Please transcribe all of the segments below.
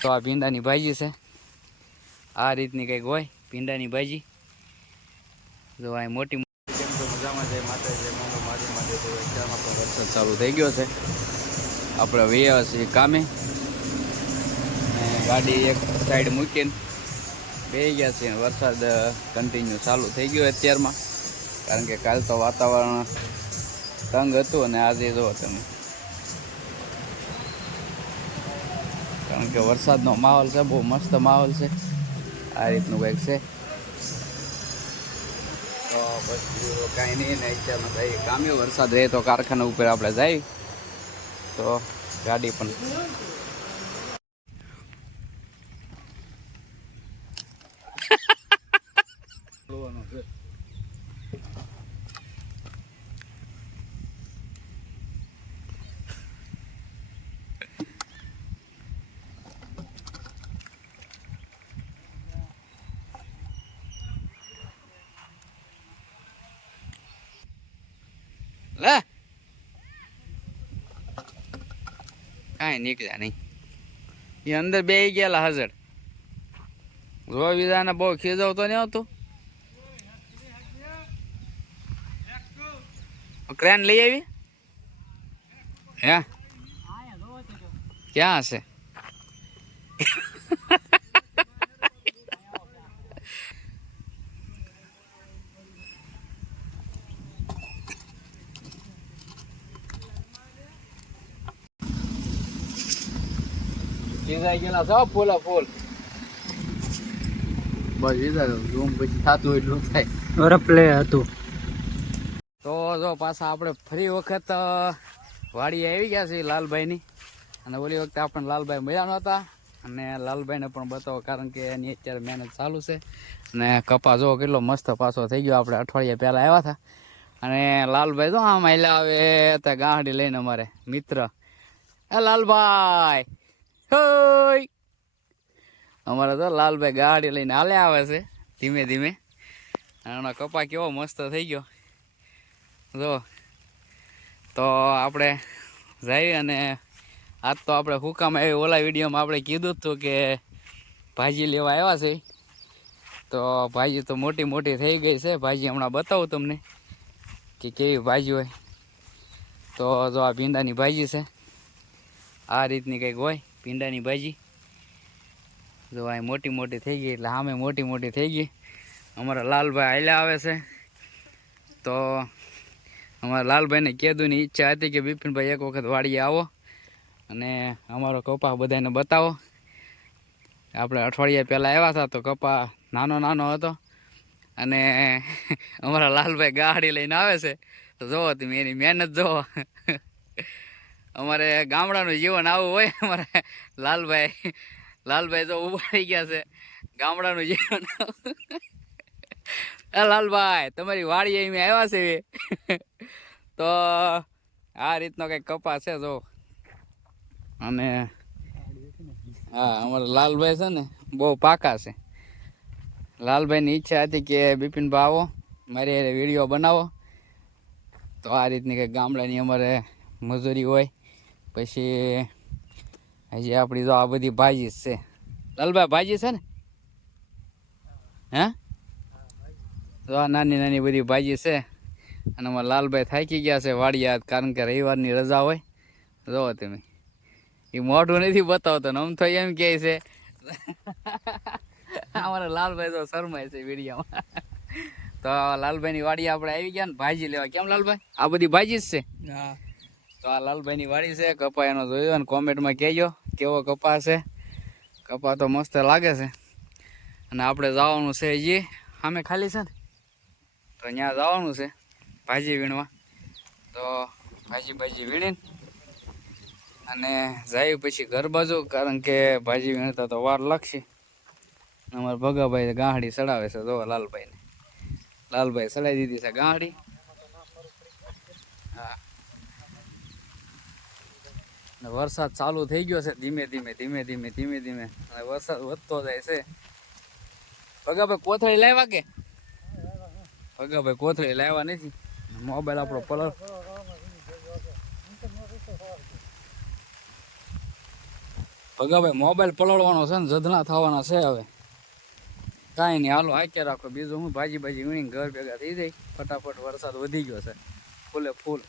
તો આ ભીંડાની ભાજી છે. આ રીતની કંઈક હોય, ભીંડાની ભાજી. જો આ મોટી મજામાં વરસાદ ચાલુ થઈ ગયો છે. આપણે વૈયા છીએ કામે. ગાડી એક સાઈડ મૂકીને બે ગયા છે વરસાદ કન્ટિન્યુ ચાલુ થઈ ગયો અત્યારમાં. કારણ કે કાલ તો વાતાવરણ તંગ હતું અને આજે જો તમે. કારણ કે વરસાદનો માહોલ છે, બહુ મસ્ત માહોલ છે. આ રીતનું કંઈક છે. તો પછી કાંઈ નહીં ને અત્યારમાં ભાઈ કામે વરસાદ રહે તો કારખાના ઉપર આપણે જઈએ તો ગાડી પણ લે. કાંઈ નીકળ્યા નહીં. એ અંદર બે ગયેલા હાજર જો વિધાને બહુ ખીજાવતો નહીં આવતો. ક્રેન લઈ આવી? હે? ક્યાં હશે? ખીજાઈ ગયેલા છો ફૂલ ફૂલ. બસ વિધા રૂમ પછી થતું એટલું થાય. રપલે હતું. તો જો પાછા આપણે ફરી વખત વાડી આવી ગયા છીએ લાલભાઈની. અને ઓલી વખતે આપણને લાલભાઈ મળ્યા નહોતા. અને લાલભાઈને પણ બતાવો કારણ કે એની અત્યારે મહેનત ચાલુ છે. અને કપા જો કેટલો મસ્ત પાછો થઈ ગયો આપણે અઠવાડિયા પહેલાં આવ્યા હતા. અને લાલભાઈ જો આમ આયલા આવે ત્યાં ગાંડી લઈને અમારે મિત્ર. એ લાલભાઈ! હોય અમારે તો લાલભાઈ ગાડી લઈને હાલે આવે છે, ધીમે ધીમે. એનો કપા કેવો મસ્ત થઈ ગયો. જો, તો આપણે જઈ અને આજ તો આપણે હુકામાં આવી ઓલા વિડીયોમાં આપણે કીધું હતું કે ભાજી લેવા આવ્યા છે. તો ભાજી તો મોટી મોટી થઈ ગઈ છે. ભાજી હમણાં બતાવું તમને કે કેવી ભાજી હોય. તો જો આ ભીંડાની ભાજી છે. આ રીતની કંઈક હોય. ભીંડાની ભાજી. જો આ મોટી મોટી થઈ ગઈ, એટલે સામે મોટી મોટી થઈ ગઈ. અમારા લાલભાઈ હાલ્યા આવે છે. તો અમારા લાલભાઈને કેદુની ઈચ્છા હતી કે બિપિનભાઈ એક વખત વાડીએ આવો અને અમારો કપા બધાને બતાવો. આપણે અઠવાડિયા પહેલાં આવ્યા હતા તો કપા નાનો નાનો હતો અને અમારા લાલભાઈ ગાડી લઈને આવે છે. તો જોવો તમે, એની મહેનત જોવો. અમારે ગામડાનું જીવન આવું હોય, અમારે લાલભાઈ લાલભાઈ તો ઊભા થઈ ગયા છે. ગામડાનું જીવન હા લાલભાઈ, તમારી વાડી અહીં આવ્યા છે તો આ રીતનો કંઈક કપા છે, જો. અને હા, અમારા લાલભાઈ છે ને, બહુ પાકા છે. લાલભાઈની ઈચ્છા હતી કે બિપિનભાઈ આવો મારી વીડિયો બનાવો. તો આ રીતની કંઈક ગામડાની અમારે મજૂરી હોય. પછી હજી આપણી તો આ બધી ભાજી છે. લાલભાઈ ભાજી છે ને? હે? તો આ નાની નાની બધી ભાજી છે. અને અમારા લાલભાઈ થાકી ગયા છે વાડિયા, કારણ કે રવિવારની રજા હોય. જોવો તમે. એ મોઢું નથી બતાવતો ને આમ તો એમ કહે છે. અમારા લાલભાઈ તો શરમાય છે વિડીયામાં. તો લાલભાઈની વાડી આપણે આવી ગયા ને ભાજી લેવા. કેમ લાલભાઈ? આ બધી ભાજી જ છે? તો આ લાલભાઈની વાડી છે કપા એનો જોયો અને કોમેન્ટમાં કહેજો, કેવો કપા છે. કપા તો મસ્ત લાગે છે. અને આપણે જવાનું છે હજી, સામે ખાલી છે ને? તો ત્યાં જવાનું છે, ભાજી વીણવા. તો ભાજી ભાજી વીણીને અને જાય પછી ઘર બાજુ, કારણ કે ભાજી વીણતા તો વાર લાગશે. અમારા ભગાભાઈ ગાંહડી ચડાવે છે જો લાલભાઈને. લાલભાઈ ચડાવી દીધી છે ગાંહડી હા. વરસાદ ચાલુ થઈ ગયો છે ધીમે ધીમે ધીમે ધીમે ધીમે ધીમે. અને વરસાદ વધતો જાય છે. ભગાભાઈ, કોથળી લાવ્યા કે? ભગાભાઈ, કોથળી લાવ્યા નથી. મોબાઈલ આપણો પલર ભગાભાઈ, મોબાઈલ પલળવાનો છે ને, જધના થવાના છે હવે. કાંઈ નહીં, હાલો, હાકે રાખો. બીજું હું ભાજી ભાજી વીણી ઘર ભેગા થઈ જાય. ફટાફટ વરસાદ વધી ગયો છે. ફૂલે ફૂલ.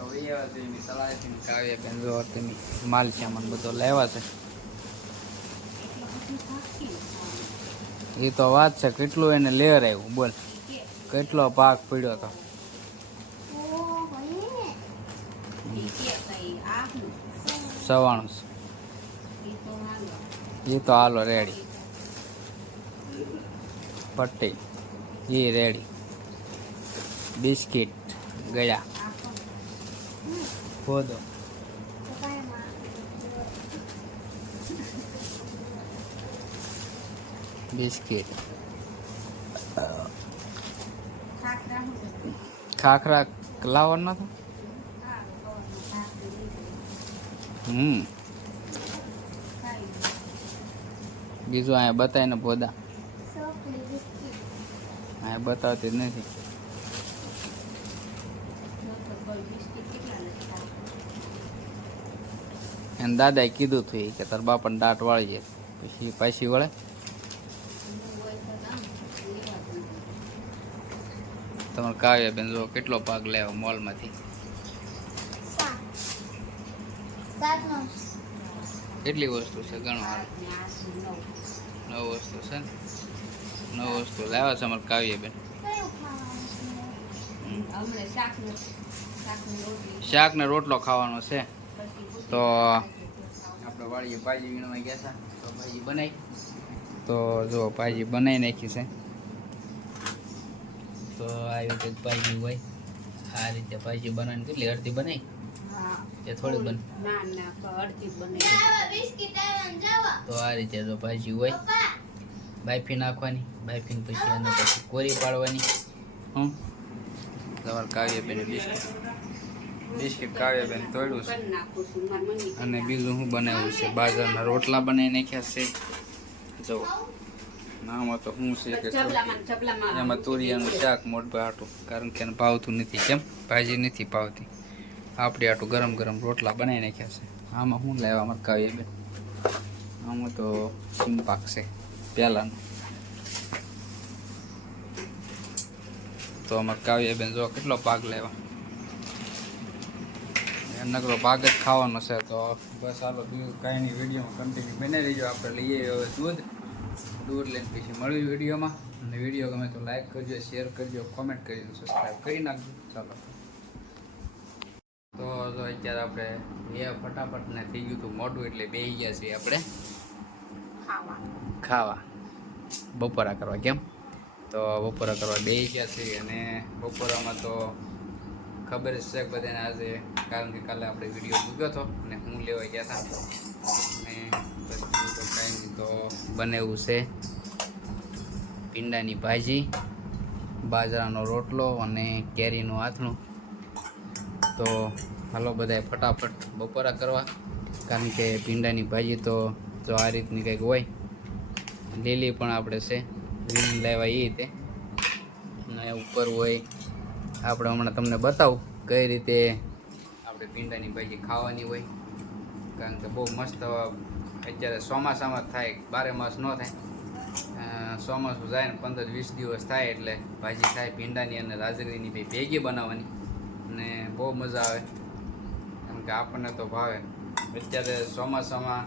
તો માલ સામાન બધો લેવા છે. એ તો વાત છે, કેટલું એને લેર આવ્યું બોલ. કેટલો પાક પડ્યો તો? સવાણું એ તો હાલો રેડી. પટ્ટી. એ રેડી. બિસ્કિટ. ગયા. પોદો બિસ્કિટ ખાખરા લાવવાના હતો? હમ. બીજું અહીંયા બતાવીને પોદા. અહીંયા બતાવતી જ નથી. એને દાદાએ કીધું હતું કે તાર બાપાને દાંત વાળીએ. પછી પાછી વળે. તમારે કાવ્ય બેન જો કેટલો ભાગ લેવો મોલમાંથી? કેટલી વસ્તુ છે ઘણું હાલ? નવ વસ્તુ છે ને? નવ વસ્તુ લાવ્યા છે અમારે કાવ્ય બેન શાક ને રોટલો ખાવાનો છે. તો આપણે વાળીએ ભાજી વીણવા ગયા હતા તો ભાજી બનાવી તો જો ભાજી બનાવી નાખી છે. તો આવી રીતે ભાજી હોય. આ રીતે ભાજી બનાવીને કેટલી અડધી બનાવી કે થોડી બન? તો આ રીતે જો ભાજી હોય. બાફી નાખવાની બાફીને પછી એને પછી કોરી પાડવાની. હમ? તમારે કાવ્ય બેન બિસ્કિટ બિસ્કિટ કાવ્ય બેન તોડ્યું છે. અને બીજું શું બનાવ્યું છે? બાજરાના રોટલા બનાવી નાખ્યા છે. જો નામાં તો શું છે કે એમાં તુરિયાનું શાક મોટભાઈ આટું કારણ કે એને ભાવતું નથી. કેમ? ભાજી નથી ભાવતી. આપણે આટું ગરમ ગરમ રોટલા બનાવી નાખ્યા છે. આમાં શું લેવા અમારે કાવ્ય બેન? આમાં તો સિંગ પાક છે પહેલાંનું તો અમારે કાવ્ય બેન જો કેટલો પાક લેવા નકરો ભાગ જ ખાવાનો છે તો બસ હાલો બીજું કાંઈ નહીં વિડીયોમાં કન્ટિન્યુ બને રહીજો. આપણે લઈએ હવે દૂધ. દૂધ લઈને પછી મળ્યું વિડીયોમાં. અને વીડિયો ગમે તો લાઈક કરજો શેર કરજો કોમેન્ટ કરજો સબસ્ક્રાઈબ કરી નાખજો. ચાલો. તો જો અત્યારે આપણે એ ફટાફટ ને થઈ ગયું હતું મોટું એટલે બેહી ગયા છીએ આપણે. ખાવા. બપોરા કરવા કેમ? તો બપોરા કરવા બેસી ગયા છીએ અને બપોરામાં તો ખબર જ છે બધાને આજે, કારણ કે કાલે આપણે વીડિયો મૂક્યો હતો અને હું લેવા ગયા હતા અને તો કાંઈ તો બનેવું છે. ભીંડાની ભાજી, બાજરાનો રોટલો અને કેરીનું આથણું. તો હાલો બધાએ ફટાફટ બપોરા કરવા. કારણ કે ભીંડાની ભાજી તો જો આ રીતની કંઈક હોય. લીલી પણ આપણે છે. લીલી લેવાય એ રીતે. અને ઉપર હોય આપણે હમણાં તમને બતાવું કઈ રીતે આપણે ભીંડાની ભાજી ખાવાની હોય. કારણ કે બહુ મસ્ત, અત્યારે ચોમાસામાં થાય, બારે માસ ન થાય. ચોમાસું જાય ને પંદર વીસ દિવસ થાય એટલે ભાજી થાય ભીંડાની અને રાજગરીની ભાઈ ભેગી બનાવવાની. અને બહુ મજા આવે. કારણ કે આપણને તો ભાવે. અત્યારે ચોમાસામાં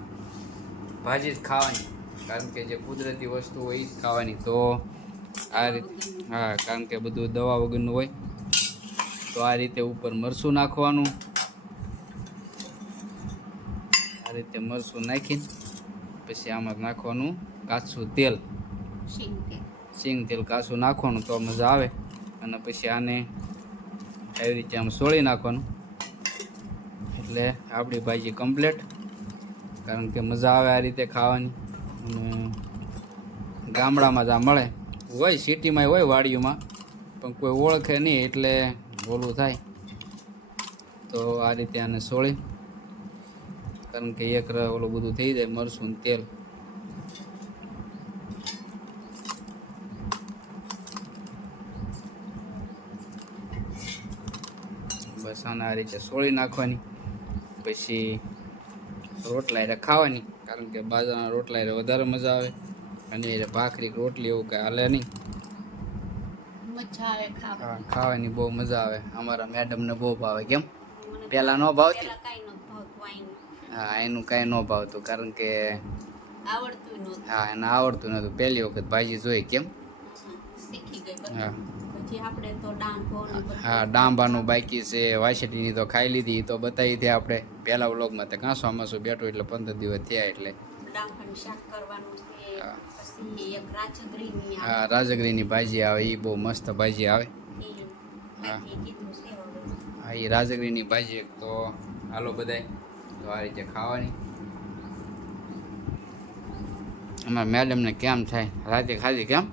ભાજી જ ખાવાની. કારણ કે જે કુદરતી વસ્તુ હોય એ જ ખાવાની. તો આ રીતે, હા, કારણ કે બધું દવા વગરનું હોય. તો આ રીતે ઉપર મરસું નાખવાનું. આ રીતે મરસું નાખીને પછી આમાં નાખવાનું કાચું તેલ. સિંગ તેલ કાચું નાખવાનું તો મજા આવે. અને પછી આને આવી રીતે આમ સોળી નાખવાનું. એટલે આપણી ભાજી કમ્પ્લેટ. કારણ કે મજા આવે આ રીતે ખાવાની. અને ગામડામાં જ આ મળે. હોય સિટીમાં હોય વાડીઓમાં. પણ કોઈ ઓળખે નહીં એટલે ઓલું થાય. તો આ રીતે આને સોળી. કારણ કે એક ઓલું બધું થઈ જાય, મરસું તેલ. બસ આને આ રીતે સોળી નાખવાની. પછી રોટલા એટલે ખાવાની, કારણ કે બાજરાના રોટલા એટલે વધારે મજા આવે. અને ભાખરી રોટલી એવું કાંઈ હાલે નહીં. મજા આવે ખાવા ખાવાની બહુ મજા આવે. અમારા મેડમને બહુ ભાવે કેમ? પહેલા ન ભાવતી? હા એનું કાંઈ ન ભાવતું કારણ કે આવડતું હા એને આવડતું નહોતું પહેલી વખત ભાજી જોઈ કેમ. હા હા. ડાંબાનું બાકી છે વાસેટીની તો ખાઈ લીધી તો બતાવી હતી આપણે. પહેલા વ્લોગમાં તો કાંસો અમાસો બેઠો એટલે પંદર દિવસ થયા એટલે. ડાંબાનું શાક કરવાનું. હા. રાજગરીની ભાજી આવે એ બહુ મસ્ત ભાજી આવે. હા. એ રાજગરીની ભાજી એક તો હાલો બધાય તો આ રીતે ખાવાની. અમારા મેડમને કેમ થાય? રાતે ખાધી કેમ?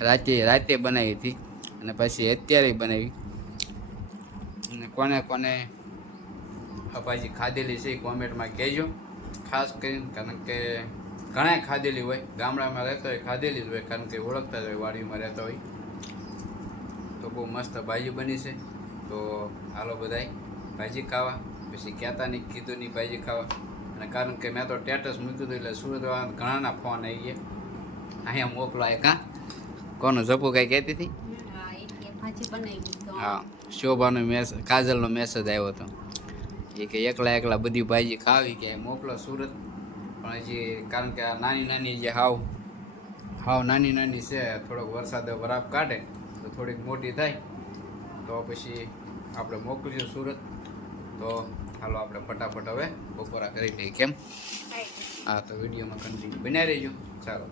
રાતે રાતે બનાવી હતી અને પછી અત્યારે બનાવી. અને કોને કોને આ ભાજી ખાધેલી છે કોમેન્ટમાં કહેજો. ખાસ કરીને કારણ કે ઘણા ખાધેલી હોય ગામડામાં રહેતા હોય ખાધેલી જ હોય કારણ કે ઓળખતા જ હોય વાડીમાં રહેતા હોય. તો બહુ મસ્ત ભાજી બની છે. તો હાલો બધાય ભાજી ખાવા. પછી કહેતાની કીધુંની ભાજી ખાવા. અને કારણ કે મેં તો ટેટસ મૂક્યું હતું એટલે સુરતવાળા ઘણાના ફોન આવી ગયા. અહીંયા મોકલો એ કાં કોનું જપુ કાંઈ કહેતી હતી? હા હા શોભાનો મેસ કાજલનો મેસેજ આવ્યો હતો. એ કે એકલા એકલા બધી ભાજી ખાવી કે મોકલો સુરત. પણ હજી કારણ કે આ નાની નાની જે હાવ હાવ નાની નાની છે થોડોક વરસાદ વરાપ કાઢે તો થોડીક મોટી થાય તો પછી આપણે મોકલીશું સુરત. તો હાલો આપણે ફટાફટ હવે બપોરા કરી લઈએ કેમ? હા તો વિડીયોમાં કન્ટિન્યુ બનાવી રહેજો. ચાલો.